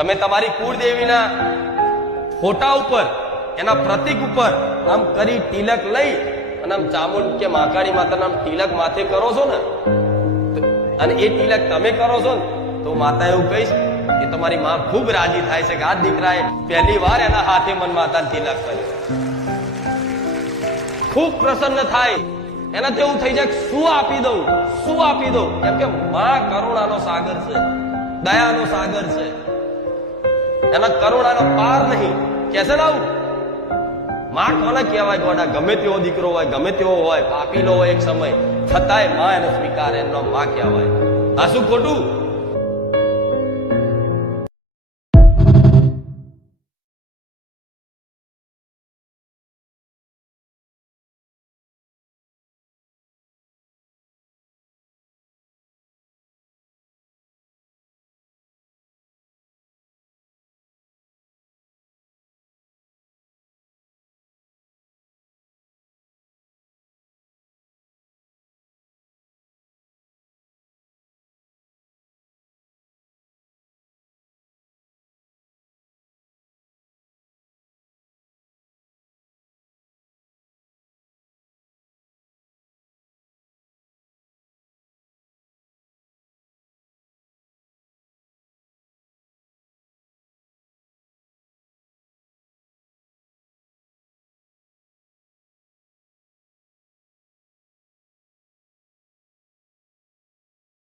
તમે તમારી કુળદેવીના ફોટા ઉપર, એના પ્રતીક ઉપર આમ કરી તિલક લઈ અને આમ ચામુંડ કે મહાકાળી માતાના આમ તિલક માથે કરો છો ને, અને એ તિલક તમે કરો છો ને, તો માતા એવું કહીશ કે તમારી માં ખૂબ રાજી થાય છે કે આ દીકરાએ પહેલી વાર એના હાથે મન માતા તિલક કર્યો. ખૂબ પ્રસન્ન થાય. એનાથી એવું થઈ જાય શું આપી દઉં, શું આપી દઉં, કેમ કે માં કરુણાનો સાગર છે, દયાનો સાગર છે, એના કરુણાનો પાર નહીં. કે છે ને આવું, માં કોને કહેવાય ગોડા? ગમે તેવો દીકરો હોય, ગમે તેવો હોય, પાપીલો હોય એક સમય, છતાંય માં એને સ્વીકારે, એનો માં કહેવાય. આ શું ખોટું?